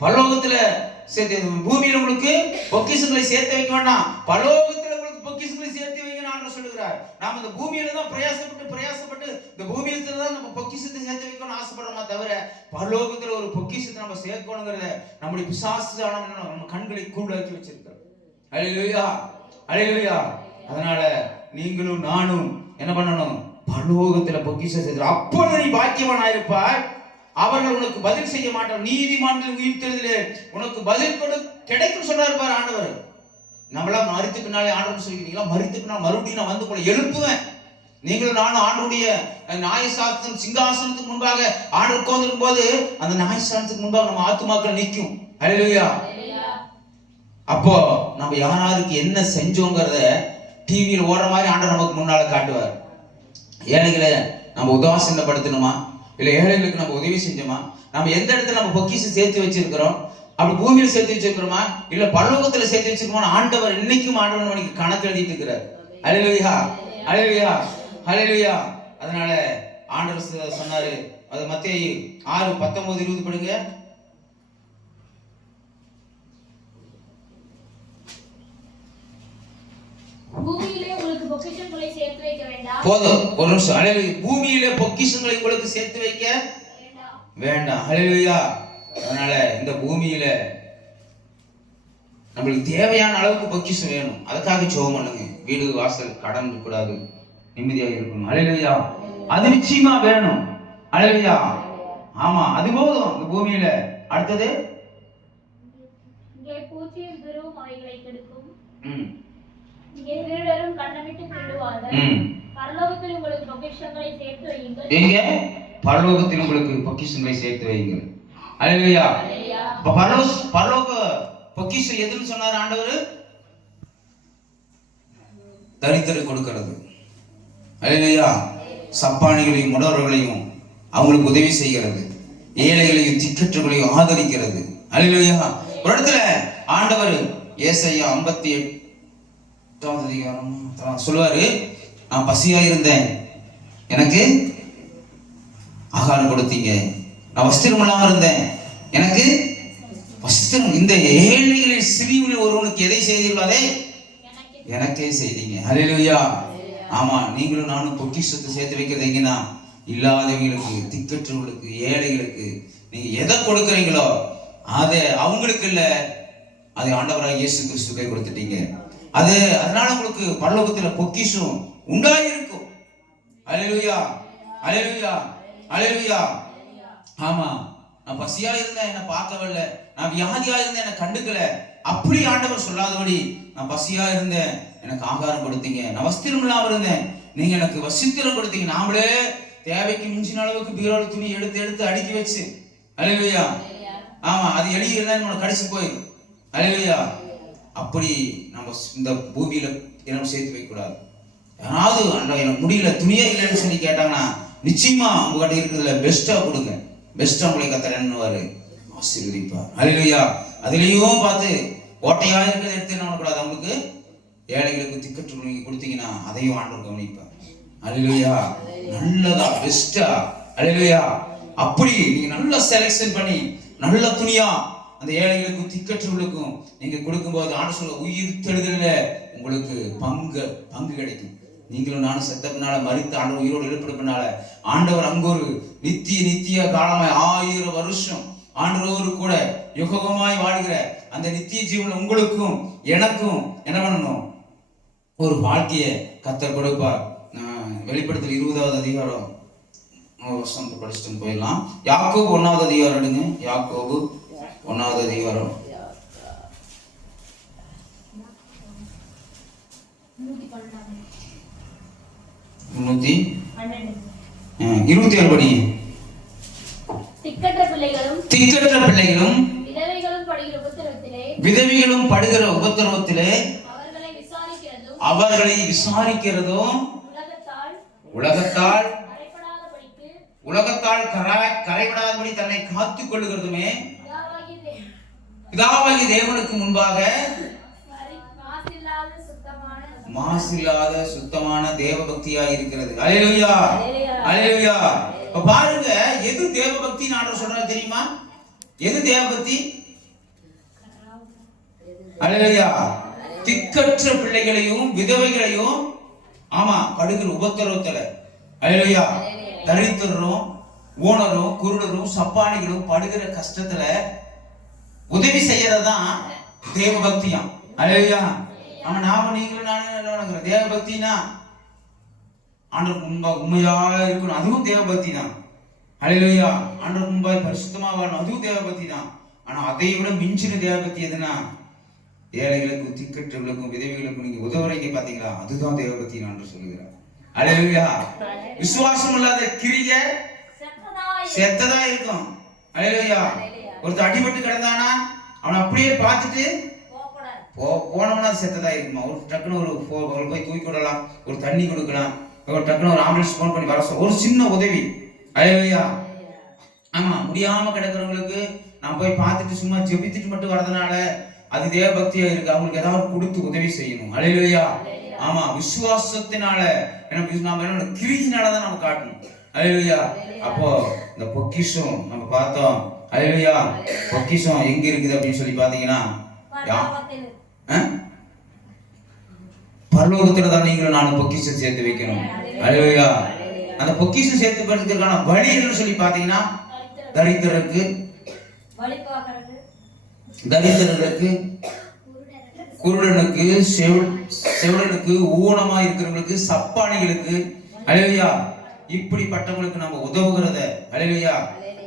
பரலோகத்துல சேர்த்து, பூமியில உங்களுக்கு பொக்கிஷங்களை சேர்த்து வைக்க வேண்டாம், பரலோகத்துல உங்களுக்கு பொக்கிஷங்களை சேர்த்து வைக்கணும் சொல்லுகிறார். நாம இந்த பூமியில தான் பிரயாசப்பட்டு இந்த பூமியில தான் நம்ம பொக்கிஷத்தை சேர்த்து வைக்கணும்னு ஆசைப்படுறோமா தவிர பரலோகத்துல ஒரு பொக்கிஷத்தை நம்ம சேர்க்கணுங்கிறத நம்முடைய பிசாசு நம்ம கண்களை கூடாக்கி வச்சிருக்கிறோம். அல்லேலூயா, அல்லேலூயா. அதனால நீங்களும் நானும் என்ன பண்ணணும், பரலோகத்துல பொக்கிஷம் சேர்த்து. அப்பொழுது நீ பாக்கியவானாயிருப்பாய். அவர்கள் உனக்கு பதில் செய்ய மாட்டார். நீதிமான்கள் உயிர்த்தெழுதலே உனக்கு பதில் கிடைக்கும் சொல்றாரு பாரு ஆண்டவர். நம்மளாம் மரித்து பின்னாலே ஆண்டவர் சொல்லிக்கிறீங்களா? மரித்து பின்னால் மறுபடியும் நான் வந்து கூட எழுப்புவேன். நீங்களும் நானும் ஆண்டவருடைய நியாயசாஸ்திரம் சிங்காசனத்துக்கு முன்பாக ஆண்டவர் உட்கார்ந்திருக்கும் போது அந்த நியாயசாஸ்திரத்துக்கு முன்பாக நம்ம ஆத்துமாக்கள் நிற்கும். ஹல்லேலூயா. அப்போ நம்ம யாராருக்கு என்ன செஞ்சோங்கிறத டிவியில் ஓடுற மாதிரி ஆண்டவர் நமக்கு முன்னால காட்டுவார். ஏழைகளை நம்ம உதாசீனப்படுத்தணுமா, இல்ல ஏழைகளுக்கு நம்ம உதவி செஞ்சோமா, நம்ம எந்த இடத்துல நம்ம பொக்கிஷம் சேர்த்து வச்சிருக்கிறோம், அப்படி பூமியில் சேர்த்து வச்சிருக்கிறோமா இல்ல பரலோகத்துல சேர்த்து வச்சிருக்கோமா, ஆண்டவர் இன்னைக்கும் ஆண்டவர் நமக்கு கணக்கு எழுதிட்டு இருக்கிறார். ஹல்லேலூயா, ஹல்லேலூயா, ஹல்லேலூயா. அதனால ஆண்டவர் சொன்னாரு, அது மத்தேயு 6:19-20 படிங்க. பூமியிலே உங்களுக்கு பொக்கிஷங்களை சேர்த்து வைக்க வேண்டாம். போதும், ஒரு நிமிஷம். ஹல்லேலூயா. பூமியிலே பொக்கிஷங்களை உங்களுக்கு சேர்த்து வைக்க வேண்டாம். ஹல்லேலூயா. அதனால இந்த பூமியில நம்மளுக்கு தேவையான அளவுக்கு பொக்கிஷம் வேணும். அதுக்காக ஜெபம் பண்ணுங்க. வீடு வாசல் கடன் கூடாது, நிம்மதியாக இருக்கணும். ஹல்லேலூயா. அது நிச்சயமா வேணும். ஹல்லேலூயா. ஆமா, அது போதும் இந்த பூமியில. அடுத்தது, இங்கே பூச்சியும் புழுவும் அவைகளை கெடுக்கும், இங்கே திருடரும் கண்ணமிட்டு திருடுவார்கள். பரலோகத்தில் உங்களுக்கு பொக்கிஷங்களை சேர்த்து வையுங்கள். எங்க? பரலோகத்தில் உங்களுக்கு பொக்கிஷங்களை சேர்த்து வையுங்கள். ஹல்லேலூயா. பரலோக பொக்கிஷம் எதுன்னு சொன்னார் ஆண்டவர்? தரித்திரம் கொடுக்கிறது. ஹல்லேலூயா. சப்பானிகளையும் முடவர்களையும் அவங்களுக்கு உதவி செய்கிறது, ஏழைகளையும் திக்கற்றவர்களையும் ஆதரிக்கிறது. ஹல்லேலூயா. ஒரு இடத்துல ஆண்டவர் ஏசாயா 58 சொல்லுவாரு, நான் பசியா இருந்தேன், எனக்கு ஆகாரம் கொடுத்தீங்க. நான் வஸ்திரம் இல்லாம இருந்தேன், எனக்கு வஸ்திரம். இந்த ஏழைகளில் சிறியவர்கள் ஒருவனுக்கு எதை செய்தீர்களோ அதை எனக்கே செய்தீங்க. ஹல்லேலூயா. ஆமா, நீங்களும் நானும் பொக்கிஷத்தை சேர்த்து வைக்கிறது எங்கன்னா இல்லாதவங்களுக்கு, திக்கற்றவர்களுக்கு, ஏழைகளுக்கு நீங்க எதை கொடுக்குறீங்களோ அதை அவங்களுக்கு இல்ல, அதை ஆண்டவராக இயேசு கிறிஸ்துவை கொடுத்துட்டீங்க. அதனால உங்களுக்கு பரலோகத்துல பொக்கிஷம் உண்டாயிருக்கும். ஹல்லேலூயா, ஹல்லேலூயா, ஹல்லேலூயா. ஆமா, நான் பசியா இருந்தேன், என்ன பார்க்கவில்லை, நான் வியாதியா இருந்தேன், என்ன கண்டுக்கல, அப்படி ஆண்டவர் சொல்லாதபடி நான் பசியா இருந்தேன், எனக்கு ஆகாரம் கொடுத்தீங்க. நான் வஸ்திரம் இல்லாம இருந்தேன், நீங்க எனக்கு வஸ்திரம் கொடுத்தீங்க. நாமளே தேவைக்கு மிஞ்சின அளவுக்கு பீரோல துணி எடுத்து அடுக்கி வச்சு. ஹல்லேலூயா. ஆமா, அது எளிய நம்ம கடிச்சு போயிடும். ஹல்லேலூயா. அப்படி நம்ம இந்த பூமியில நம்ம சேர்த்து வைக்க கூடாது. யாராவது எனக்கு முடியல, துணியே இல்லைன்னு சொல்லி கேட்டாங்கன்னா நிச்சயமா உங்ககிட்ட இருக்கிறதுல பெஸ்டா கொடுங்க. பெஸ்டா உங்களை கத்தரன்னுவாரு, ஆசீர்வதிப்பார். ஹல்லேலூயா. அதுலயும் பார்த்து ஓட்டையா இருக்கிறத எடுத்து என்ன பண்ணக்கூடாது, அவங்களுக்கு ஏழைகளுக்கு திக்கற்று நீங்க கொடுத்தீங்கன்னா அதையும் ஆண்டவர் கவனிப்பார். ஹல்லேலூயா. நல்லதா, பெஸ்டா. ஹல்லேலூயா. அப்படி நீங்க நல்ல செலக்ஷன் பண்ணி நல்ல துணியா அந்த ஏழைகளுக்கும் திக்கற்றவர்களுக்கும் நீங்க கொடுக்கும்போது ஆண்டவர் சொல்ல உயிர் தெழுதல்ல உங்களுக்கு பங்கு கிடைக்கும். நீங்களும் நானும் செத்த பின்னால மரித்து ஆண்டவர் உயிரோடு எழுப்பினால ஆண்டவர் அங்கு ஒரு நித்திய காலமாய் 1000 வருஷம் ஆண்டவரோடு கூட யுகமாய் வாழ்கிற அந்த நித்திய ஜீவன் உங்களுக்கும் எனக்கும் என்ன பண்ணணும், ஒரு வாழ்க்கையை கர்த்தர் கொடுப்பார். வெளிப்படுத்தல் 20வது அதிகாரம் வசனத்தை படிச்சுட்டு போயிடலாம். யாக்கோபு 1வது அதிகாரம் எடுங்க. யாக்கோபு 1வது அதிகாரம் 327 படி. திக்கற்ற பிள்ளைகளும் விதவைகளும் படுகிற உபத்திரவத்திலே அவர்களை விசாரிக்கிறதும் உலகத்தால் கரைபடாதபடி தன்னை காத்துக் கொள்ளுகிறதுமே பிதாவாகிய தேவனுக்கு முன்பாக மாசில்லாத சுத்தமான தேவ பக்தியா இருக்கிறது. ஹல்லேலூயா, ஹல்லேலூயா. பாருங்க, எது தேவ பக்தி நான் சொல்றேன் தெரியுமா? எது தேவ பக்தி? ஹல்லேலூயா. திக்கற்ற பிள்ளைகளையும் விதவைகளையும் ஆமா படுகிற உபத்திரவத்துல, ஹல்லேலூயா, தரித்திரரும் ஊனரும் குருடரும் சப்பானிகளும் படுகிற கஷ்டத்துல உதவி செய்யறதுதான் தேவ பக்தியாம். ஹல்லேலூயா. ஆமா, நாம நீங்களும் நானும் என்ன நினைக்கிறோம், தேவ பக்தினா ஆண்டவருக்கு முன்பாக உண்மையா இருக்கணும், அதுவும் தேவ பக்தி தான். ஹல்லேலூயா. ஆண்டவருக்கு முன்பாக பரிசுத்தமா வாழணும், அதுவும் தேவ பக்தி தான். ஆனா அதை விட மிஞ்சின தேவ பக்தி எதுனா ஏழைகளுக்கும் திக்கற்றவர்களுக்கும் விதவைகளுக்கும் நீங்க உதவுறீங்க பாத்தீங்களா, அதுதான் தேவபக்தி நான் சொல்லுகிறேன். அல்லேலூயா. விசுவாசம் இல்லாத கிரியை செத்ததா இருக்கும். அல்லேலூயா. ஒருத்தர் அடிபட்டு கிடந்தானா அவனை அப்படியே பார்த்துட்டு போனோம்னா செத்ததா இருக்குமா. ஒரு டக்குன்னு ஒரு போய் தூக்கி விடலாம், ஒரு தண்ணி கொடுக்கலாம், ஒரு டக்குன்னு ஒரு ஆம்புலன்ஸ் போன் பண்ணி வர ஒரு சின்ன உதவி. அல்லேலூயா. ஆமா, முடியாம கிடக்கிறவங்களுக்கு நான் போய் பார்த்துட்டு சும்மா ஜெபித்துட்டு மட்டும் வரதுனால அது தேவபக்தியா இருக்கு. அவங்களுக்கு ஏதாவது கொடுத்து உதவி செய்யணும். அல்லேலூயா. ஆமா, விசுவாசத்தினால நாம என்ன கிரியினாலதான் நம்ம காட்டணும். அல்லேலூயா. அப்போ இந்த பொக்கிஷம் நம்ம பார்த்தோம். அல்லேலூயா. பொக்கிஷம் எங்க இருக்குது அப்படின்னு சொல்லி பாத்தீங்கன்னா பரலோகத்துல தான் நீங்களும் நானும் பொக்கிஷம் சேர்த்து வைக்கணும். அல்லேலூயா. அந்த பொக்கிஷம் சேர்த்து வைக்கிறதுக்கான வழி என்னன்னு சொல்லி பாத்தீங்கன்னா தரித்திரருக்கு, குருடனுக்கு, செவிடனுக்கு, ஊனமா இருக்கிறவங்களுக்கு, சப்பானிகளுக்கு, அல்லேலூயா, இப்படிப்பட்டவங்களுக்கு நம்ம உதவுகிறத. அல்லேலூயா.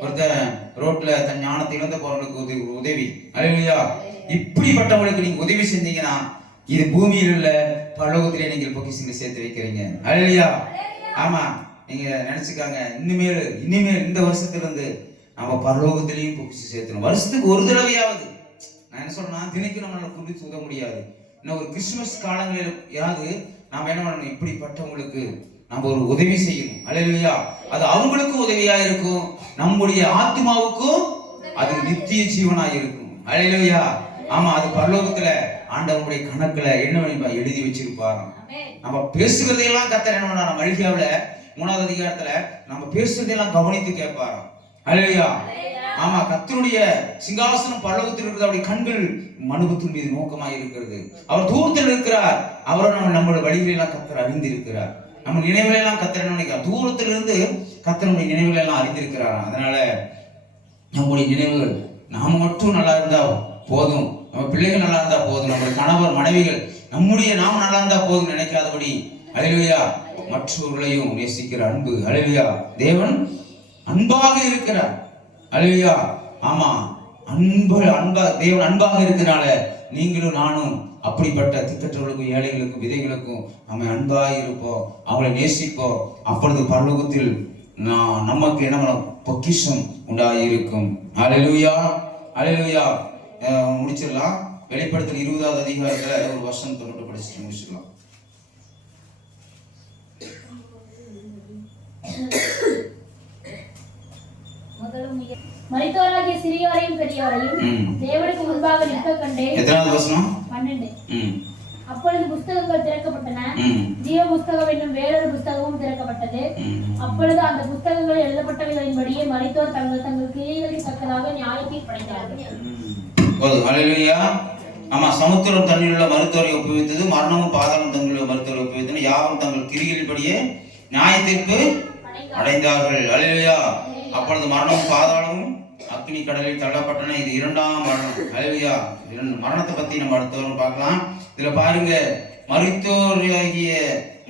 ஒருத்தர் ரோட்ல தன் ஞானத்தை இழந்த போறவங்களுக்கு உதவி. அல்லேலூயா. இப்படிப்பட்டவங்களுக்கு நீங்க உதவி செஞ்சீங்கன்னா இது பூமியில் உள்ள பரலோகத்திலே நீங்கள் பொக்கிஷங்களை சேர்த்து வைக்கிறீங்க. அல்லேலூயா. ஆமா, நீங்க நினைச்சுக்காங்க, இனிமேல் இந்த வருஷத்துல இருந்து நம்ம பரலோகத்திலையும் பொக்கிஷம் சேர்த்தணும். வருஷத்துக்கு ஒரு தடவையாவது. நான் என்ன சொல்றேன்னா, தினைக்கு நம்மளால குறித்து உதவ முடியாது. இன்னும் ஒரு கிறிஸ்துமஸ் காலங்களில் நாம என்ன பண்ணணும், இப்படிப்பட்டவங்களுக்கு நம்ம ஒரு உதவி செய்யணும். அல்லேலூயா. அது அவங்களுக்கும் உதவியா இருக்கும், நம்முடைய ஆத்மாவுக்கும் அது நித்திய ஜீவனா இருக்கும். அல்லேலூயா. ஆமா, அது பரலோகத்துல ஆண்டவனுடைய கணக்குல என்ன எழுதி வச்சிருப்பாங்க. நம்ம பேசுறதையெல்லாம் கர்த்தர் என்ன பண்ணாரு, மல்கியாவுல 3வது அதிகாரத்துல நம்ம பேசுறதையெல்லாம் கவனித்து கேட்பாராம். அல்லேலூயா. ஆமா, கர்த்தருடைய சிங்காசனம் பரலோகத்தில் இருக்கிறது, அவருடைய கண்கள் மனுபத்தின் மீது நோக்கமாக இருக்கிறது. அவர் தூரத்தில் இருக்கிறார். அவரை நம்மளோட வழிகளை எல்லாம் கர்த்தர் அறிந்திருக்கிறார். நம்ம நினைவுகளை எல்லாம் கர்த்தர் என்ன நினைக்கிறார், தூரத்திலிருந்து கர்த்தருடைய நினைவுகளை எல்லாம் அறிந்திருக்கிறார். அதனால நம்முடைய நினைவுகள் நாம மட்டும் நல்லா இருந்தா போதும், நம்ம பிள்ளைகள் நல்லா இருந்தா போதும், நம்முடைய கணவர் மனைவிகள் நாம நல்லா இருந்தா போதும் நினைக்காதபடி, அல்லேலூயா, மற்றவர்களையும் நேசிக்கிற அன்பு. அல்லேலூயா. தேவன் அன்பாக இருக்கிறார். அல்லேலூயா. ஆமா, தேவன் அன்பாக இருக்கிறனால நீங்களும் நானும் அப்படிப்பட்ட திக்கற்றவர்களுக்கும் ஏழைகளுக்கும் விதைகளுக்கும் நம்ம அன்பாக இருப்போம், அவங்களை நேசிப்போம். அப்பொழுது பரலோகத்தில் நமக்கு என்ன பொக்கிஷம் உண்டாயிருக்கும். அல்லேலூயா. அல்லேலூயா. முடிச்சிடலாம். வெளிப்படுத்தல் 20வது அதிகாரத்துல ஒரு வசனம் தொட்டு படிச்சுட்டு முடிச்சிடலாம். மரித்தோராகிய சிறியோரையும் பெரியோரையும் தேவனுக்கு முன்பாக நிற்க கண்டேன். எத்தனாவது வசனம்? 12. அப்பொழுது புஸ்தகங்கள் திறக்கப்பட்டன. ஜீவ புஸ்தகம் என்னும் வேறொரு புஸ்தகமும் திறக்கப்பட்டது. அப்பொழுது அந்த புஸ்தகங்கள் எழுதப்பட்டவைகளின்படியே மரித்தோர் தங்கள் கிரியைகளுக்கு தக்கதாக நியாயத்தீர்ப்பு அடைந்தார்கள். அல்லேலூயா. ஆமா, சமுத்திரம் தண்ணீருள்ள மருத்துவரை ஒப்புவித்தது, மரணமும் பாதாளம் தங்களுடைய மருத்துவரை ஒப்புவித்தது, யாரும் தங்கள் கிரிகளின்படியே நியாயத்தீர்ப்பு அடைந்தார்கள். அல்லேலூயா. அப்பொழுது மரணமும் பாதாளமும் அக்னி கடலில் தள்ளப்பட்டன. இது 2ஆம் மரணம். அல்லேலூயா. மரணத்தை பத்தி நம்ம அடுத்தவரை பார்க்கலாம். இதுல பாருங்க,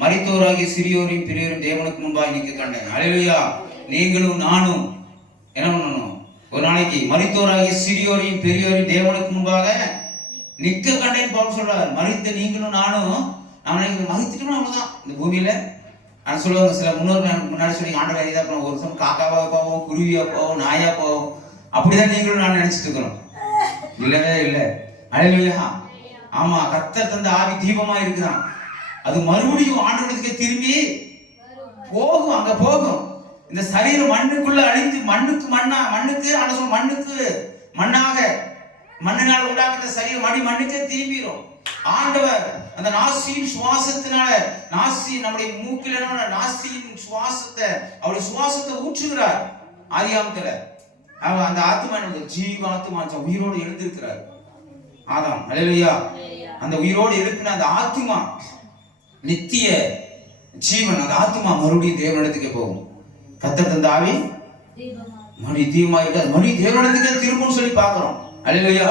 மரித்தோராகிய சிறியோரையும் பெரியோரையும் தேவனுக்கு முன்பாக நிற்க கண்டேன். அல்லேலூயா. நீங்களும் நானும் என்ன பண்ணணும், ஒரு நாளைக்கு மரித்தோராகிய சிறியோரையும் பெரியோரையும் தேவனுக்கு முன்பாக நிற்க கண்டேன் பவுல் சொல்றாரு. மரித்த நீங்களும் நானும் மரித்துட்டோம்னா அவ்வளவுதான் இந்த பூமியில. நான் சொல்லுவாங்க, சில முன்னாடி சொல்லி ஆண்டவர் இதாக போவோம், ஒரு சமயம் காக்காவா போவோம், குருவியா போவோம், நாயா போவோம். அப்படிதான் நீங்களும் நான் நினைச்சிட்டு இருக்கிறோம். இல்லவே இல்லை. அல்லேலூயா. ஆமா, கர்த்தர் தந்த ஆவி தீபமா இருக்குதான். அது மறுபடியும் ஆண்டவருக்கு திரும்பி போகும், அங்க போகும். இந்த சரீரம் மண்ணுக்குள்ள அழிந்து மண்ணுக்கு மண்ணாக மண்ணினால் உண்டாக்குற சரீரம் மண்ணுக்கே திரும்பிடும். ஆண்டவர் அந்த நாசியின் சுவாசத்தினால நம்முடைய மூக்கில் நாசியின் சுவாசத்தை, அவருடைய சுவாசத்தை ஊற்றுகிறார். ஆதியாகமத்துல அந்த ஆத்மா ஜீவாத்மா உயிரோடு எழுந்திருக்கிறார் ஆதாம். அல்லேலூயா. அந்த உயிரோடு எழுப்பின அந்த ஆத்மா நித்திய ஜீவன். அந்த ஆத்மா மறுபடியும் தேவனிடத்துக்கே போகும். கர்த்தர் தந்த ஆவி மறுபடியும் தேவனிடத்துக்கே திரும்பும் சொல்லி பார்க்கிறோம். அல்லேலூயா.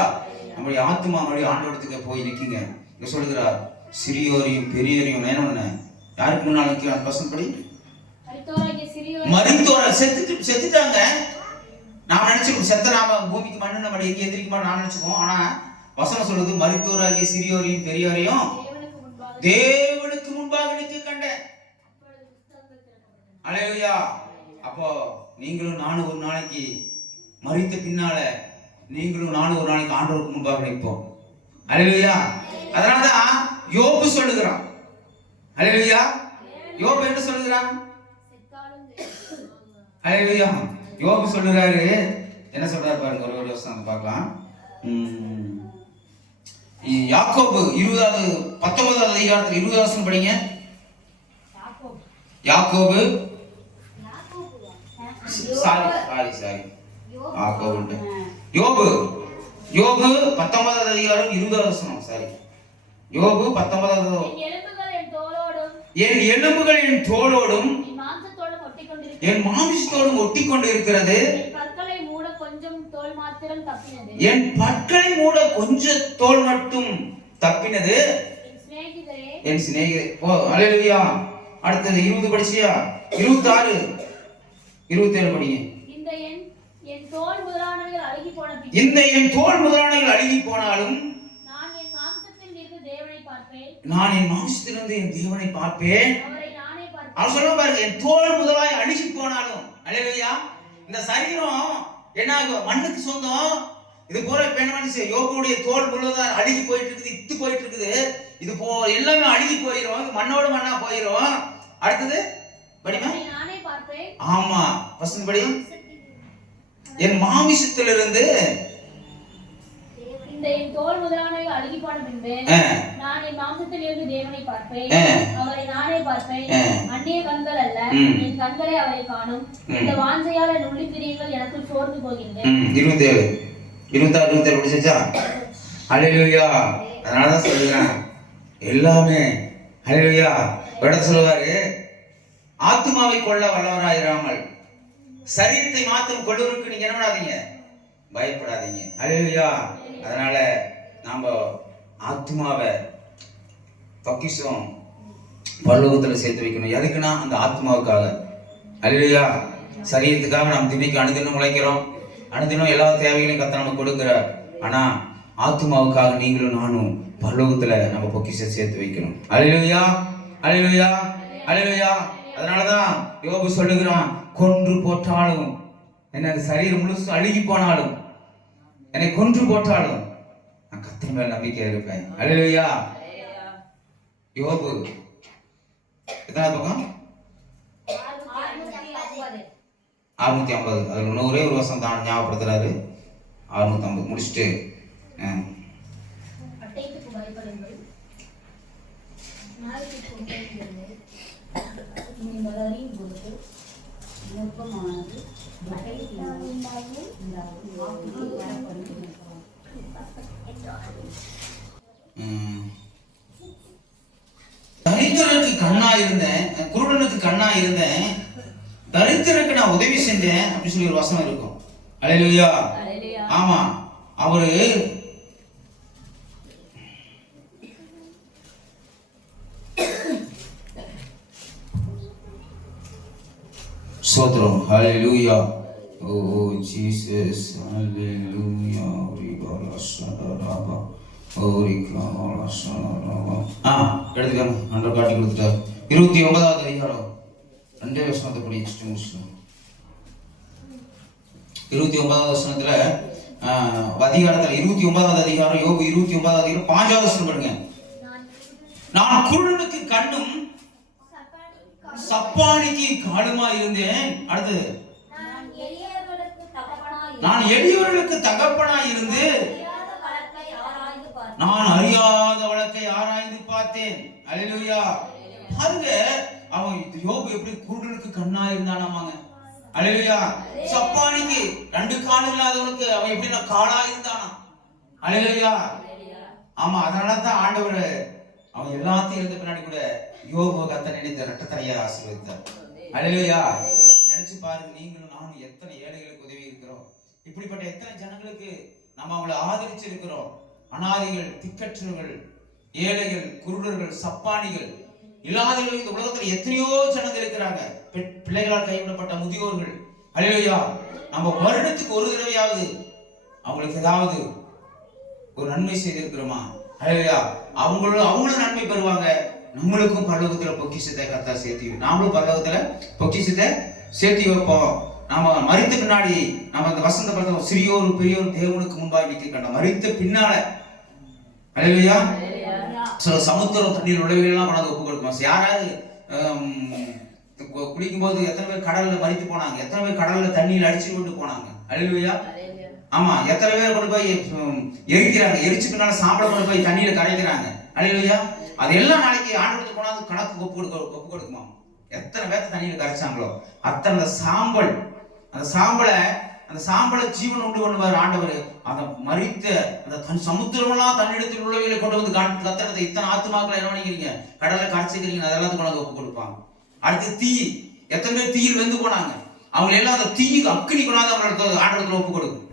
நம்முடைய ஆத்மா மறுபடியும் ஆண்டவரத்துக்கே போய் நிற்குங்க. இங்க சொல்லுகிறார், சிறியோரையும் பெரியோரையும் என்ன பண்ண, யாருக்கு முன்னால் நிற்கிறார்? வசனம் படி. மரித்தோரை செத்துட்டாங்க. நாம நினைச்சுக்கோம், செத்த நாம பூமிக்கு மண்ணு நம்ம எங்க எந்திரிக்க மாட்டோம் நான் நினைச்சுக்கோம். ஆனா வசனம் சொல்லுது, மரித்தோராகிய சிறியோரையும் பெரியோரையும் தேவனுக்கு முன்பாக நிற்க கண்டேன். அல்லேலூயா. அப்போ நீங்களும் நானும் ஒரு நாளைக்கு மரித்த பின்னால நீங்களும் நானும் ஒரு நாளைக்கு ஆண்டவருக்கு முன்பாக நிற்போம். அல்லேலூயா. அதனாலதான் யோபு சொல்லுகிறான். அல்லேலூயா. யோபு என்ன சொல்லுகிறான்? அல்லேலூயா. யோபு சொல்லுறாரு, என்ன சொல்றாரு பாருங்க, ஒரு வருஷம் பார்க்கலாம். யாக்கோபு 19வது அதிகாரத்தில் 20வது வசனம் படிங்க. யாக்கோபு யோபு 19வது அதிகாரம் 20வது வசனம். யோபு 19வது. என் எலும்புகள் என் தோளோடும் என் மாமிசத்தோடும் ஒட்டிக்கொண்டு இருக்கிறது. என் பற்களை மூட கொஞ்சம் தோல் மட்டும் தப்பினது. என் சிநேகிதரே. அல்லேலூயா. அடுத்தது 20 படிச்சியா? 26 27 படிங்க. இந்த என் தோல் முதலானவைகள் அழுகி போனாலும் நான் என் மாம்சத்திலிருந்து என் தேவனை பார்ப்பேன். அவர் சொல்ல பாருங்க, என் தோல் முதலாய் அழுகி போனாலும். அல்லேலூயா. இந்த சரீரம் என்ன ஆகும்? மண்ணுக்கு சொந்தம். இது போல யோபுடைய தோல் முழுவதும் அழுகி போயிட்டு இருக்குது, இத்து போயிட்டு இருக்குது. இது எல்லாமே அழுகி போயிடும், இது மண்ணோடு மண்ணா போயிடும். அடுத்தது படிமா. ஆமா, வசனம் படி. என் மாமிசத்திலிருந்து என் தோல் முதலானவைகள் அழுகி போன பின்பு நான் என் மாம்சத்திலிருந்து தேவனை பார்ப்பேன். அவரை நானே பார்ப்பேன். அந்நிய கண்கள் அல்ல, என் கண்களை அவரை காணும். இந்த வாஞ்சையால நுள்ளி பிரியங்கள் எனக்குள் சோர்ந்து போகின்றன. 27 26 27 படிச்சா? அல்லேலூயா. அதனாலதான் சொல்லுறேன் எல்லாமே. அல்லேலூயா. விட சொல்லுவாரு, ஆத்துமாவை கொள்ள வல்லவராயிராமல் சரீரத்தை மாத்திரம் கொள்வதற்கு நீங்க என்ன பண்ணாதீங்க, பயப்படாதீங்க. அல்லேலூயா. அதனால நாம ஆத்மாவை பொக்கிஷம் பரலோகத்துல சேர்த்து வைக்கணும். எதுக்குன்னா அந்த ஆத்மாவுக்காக. அல்லேலூயா. சரீரத்துக்காக நாம் திணிக்கு அனுதினம் உழைக்கிறோம், அனுதினம் எல்லா தேவைகளையும் கர்த்தர் நமக்கு கொடுக்கிறார். ஆனா ஆத்மாவுக்காக நீங்களும் நானும் பரலோகத்துல நம்ம பொக்கிஷம் சேர்த்து வைக்கணும். அல்லேலூயா. அல்லேலூயா. அல்லேலூயா. அதனாலதான் யோபு சொல்லுகிறான், கொன்று போட்டாலும் என்ன சரீரம் முழுசு அழுகி போனாலும், என்னை கொன்று போட்டாலும் நான் கர்த்தர் மேல் நம்பிக்கையா இருப்பேன். அல்லேலூயா. யோபு எத்தனாவது பக்கம்? 650. அதுல ஒரே ஒரு வருஷம் தான் ஞாபகப்படுத்துறாரு. 650 முடிச்சுட்டு தரித்திரனுக்கு கண்ணா இருந்தேன், குருடனுக்கு கண்ணா இருந்தேன், தரித்திரனுக்கு நான் உதவி செஞ்சேன் அப்படின்னு சொல்லி ஒரு வசனம் இருக்கும். அல்லேலூயா. ஆமா, அவரு ஸ்தோத்திரம். ஹல்லேலூயா. ஓ ஜீசஸ். ஹல்லேலூயா. ரிபாலஷடரபா ஓரிக்லாலஷடரபா. எடுத்துக்கங்க. அன்ற காட்டி கொடுத்துட்டார். 29வது அதிகாரம் 2 வசனத்தை படிச்சுட்டு முடிச்சிட்டோம். 29வது வசனத்துல அதிகாரத்துல 29வது அதிகாரம் யோபு 29வது அதிகாரம் 5வது வசனம் படிங்க. நான் குருடனுக்கு கண்ணும் சப்பானிக்கு காலுமா இருந்தேன். அடுத்தது, நான் எளியவர்களுக்கு தகப்பனாய் இருந்து நான் அறியாத வழக்கை ஆராய்ந்து பார்த்தேன். அல்லேலூயா. பாருங்க, அவன் யோபு எப்படி குருடனுக்கு கண்ணா இருந்தானாமாங்க. அல்லேலூயா. சப்பானிக்கு 2 கால் இல்லாதவனுக்கு அவன் எப்படின்னா காலா இருந்தானா. அல்லேலூயா. ஆமா, அதனாலதான் ஆண்டவர் அவன் எல்லாத்தையும் இருந்த பின்னாடி கூட யோபு கர்த்தர் நினைத்த இரட்டத்தலையா ஆசீர்வதித்தார். அல்லேலூயா. நினைச்சு பாருங்க, நீங்களும் நானும் எத்தனை ஏழைகளுக்கு உதவி இருக்கிறோம். இப்படிப்பட்ட எத்தனை ஜனங்களுக்கு நம்ம அவங்களை ஆதரிச்சு இருக்கிறோம். அனாதைகள், திக்கற்றவர்கள், ஏழைகள், குருடர்கள், சப்பானிகள், இல்லாதவர்கள் இந்த உலகத்துல எத்தனையோ ஜனங்கள் இருக்கிறாங்க. பிள்ளைகளால் கைவிடப்பட்ட முதியோர்கள். அல்லேலூயா. நம்ம வருடத்துக்கு ஒரு தடவையாவது அவங்களுக்கு ஏதாவது ஒரு நன்மை செய்திருக்கிறோமா? ஹல்லேலூயா. அவங்களும் நன்மை பெறுவாங்க. நம்மளுக்கும் பரலோகத்துல பொக்கிஷத்தை கர்த்தர் சேர்த்தி, நாமளும் பரலோகத்துல பொக்கிஷத்தை சேர்த்தி வைப்போம். நாம மரித்த பின்னாடி நம்ம அந்த வசந்த படத்தை சிறியோரும் பெரியோரும் தேவனுக்கு முன்பாக நிற்க கண்டோம். மரித்த பின்னால ஹல்லேலூயா சில சமுத்திரம் தண்ணீர் உழவுகள் எல்லாம் கொண்டாந்து ஒப்பு கொடுக்குமா? யாராவது குடிக்கும் போது எத்தனை பேர் கடல்ல மரித்து போனாங்க? எத்தனை பேர் கடல்ல தண்ணியில் அடிச்சு கொண்டு போனாங்க? ஹல்லேலூயா. ஆமா, எத்தனை பேர் கொண்டு போய் எரிக்கிறாங்க, எரிச்சு பின்னால சாம்பலை கொண்டு போய் தண்ணியில கரைக்கிறாங்க. ஹல்லேலூயா. அது எல்லாம் நாளைக்கு ஆண்டவருக்கு போனாலும் கணக்கு ஒப்பு கொடுக்குமா? எத்தனை பேர் தண்ணியில கரைச்சாங்களோ அத்தனை அந்த சாம்பலை ஜீவன் உண்டு பண்ணுவார் ஆண்டவர். அந்த மரித்த அந்த சமுத்திரமெல்லாம் தன்னிடத்தில் உள்ளவைகளை கொண்டு வந்து கத்தடத்தை இத்தனை ஆத்துமாக்களை என்ன பண்ணிக்கிறீங்க, கடலை கரைச்சிக்கிறீங்க, அதெல்லாம் கொண்டாந்து ஒப்பு கொடுப்பாங்க. அடுத்து தீ, எத்தனை பேர் தீயில் வெந்து போனாங்க, அவங்க எல்லாம் அந்த தீ அக்கினி கொண்டாந்து அவங்களோட ஆண்டவரத்துல ஒப்பு கொடுக்கும்.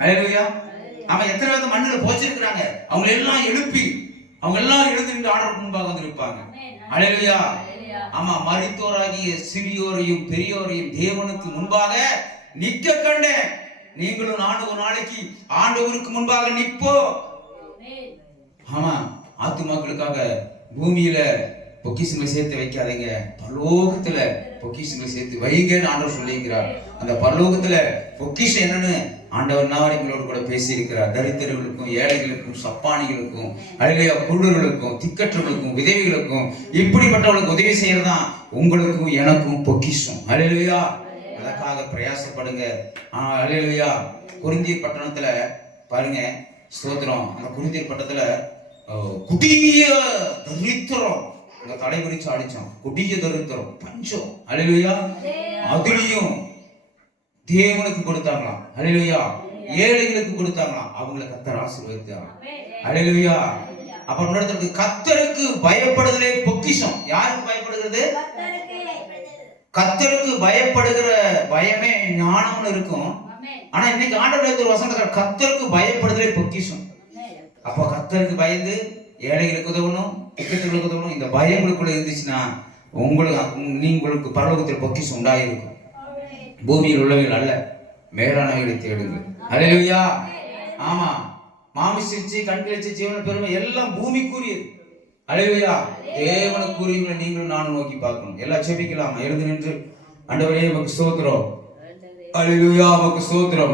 ஹல்லேலூயா. நம்ம எத்தனை பேர் மண்ணில் போச்சிருக்கிறாங்க, அவங்க எல்லாம் எழுப்பி அவங்க எல்லாம் எழுந்து நின்று ஆண்டவருக்கு முன்பாக வந்து நிற்பாங்க. ஹல்லேலூயா. ஆமா, மரித்தோராகிய சிறியோரையும் பெரியோரையும் தேவனுக்கு முன்பாக நிற்க கண்டேன். நீங்களும் நானும் ஒரு நாளைக்கு ஆண்டவருக்கு முன்பாக நிற்போ. ஆமா, ஆத்துமாக்களுக்காக பூமியில பொக்கிஷங்களை சேர்த்து வைக்காதீங்க, பரலோகத்துல பொக்கிஷங்களை சேர்த்து வைங்கன்னு ஆண்டவர் சொல்லியிருக்கிறார். அந்த பரலோகத்துல பொக்கிஷம் என்னன்னு ஆண்டவர் நாவடிகளோடு கூட பேசியிருக்கிறார். தரித்திரர்களுக்கும், ஏழைகளுக்கும், சப்பானிகளுக்கும், ஹல்லேலூயா, குருடர்களுக்கும், திக்கற்றவர்களுக்கும், விதவைகளுக்கும், இப்படிப்பட்டவர்களுக்கு உதவி செய்யறதுதான் உங்களுக்கும் எனக்கும் பொக்கிஷம். ஹல்லேலூயா. அதற்காக பிரயாசப்படுங்க. ஹல்லேலூயா. கொரிந்தியர் பட்டணத்துல பாருங்க, ஸ்தோத்திரம். அந்த கொரிந்தியர் பட்டணத்துல குடிய தரித்திரம் தலை குறிச்சு அடிச்சோம். கொடிய தரித்திரம், பஞ்சம். ஹல்லேலூயா. அதுலயும் தேவனுக்கு கொடுத்தாங்களாம். ஹல்லேலூயா. ஏழைகளுக்கு கொடுத்தாங்களாம். அவங்களை கர்த்தர் ஆசீர்வதித்தார். ஹல்லேலூயா. அப்ப முன்னாடி கர்த்தருக்கு பயப்படுதலே பொக்கிஷம். யாருக்கு பயப்படுகிறது? கர்த்தருக்கு பயப்படுகிற பயமே ஞானம்னு இருக்கும். ஆனா இன்னைக்கு ஆண்டவருடைய வசனத்துல கர்த்தருக்கு பயப்படுதலே பொக்கிஷம். அப்ப கர்த்தருக்கு பயந்து ஏழைகளுக்கு உதவணும், திக்கற்றவர்களுக்கு உதவணும். இந்த பயம் உங்களுக்குள்ள இருந்துச்சுன்னா உங்களுக்கு பரலோகத்தில் பொக்கிஷம் உண்டாயிருக்கும். பூமியில் உள்ளவைகள் அல்ல, மேலானவைகளை தேடுங்கள். ஹல்லேலூயா. ஆமா, மாமிசிச்சு கண்களிச்சு ஜீவன பெருமை எல்லாம் பூமிக்குரியது. ஹல்லேலூயா. தேவனுக்குரியவங்களை நீங்களும் நானும் நோக்கி பார்க்கணும். எல்லாம் செபிக்கலாமா? எழுந்து நின்று ஆண்டவரே உமக்கு ஸ்தோத்திரம். ஹல்லேலூயா, உமக்கு ஸ்தோத்திரம்.